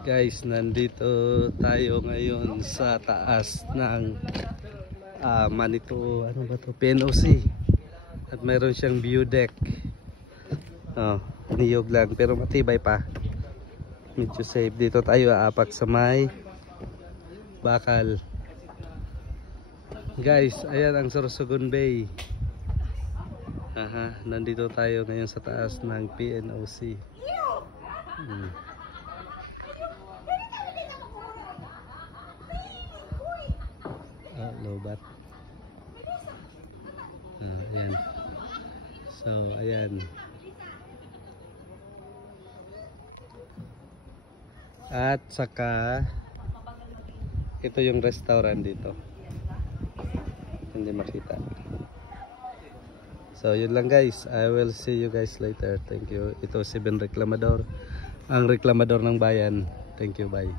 Guys, nandito tayo ngayon sa taas ng Manito, ano ba to? PNOC. At mayroon siyang view deck. Oh, niyog lang pero matibay pa. Medyo safe. Dito tayo aapak sa may bakal. Guys, ayan ang Sorsogon Bay. Aha, nandito tayo ngayon sa taas ng PNOC. Lobat. Ayan. So, ayan. At saka ito yung restaurant dito. Hindi makita. So, yun lang guys. I will see you guys later. Thank you. Ito si Ben Reklamador. Ang reklamador ng bayan. Thank you. Bye.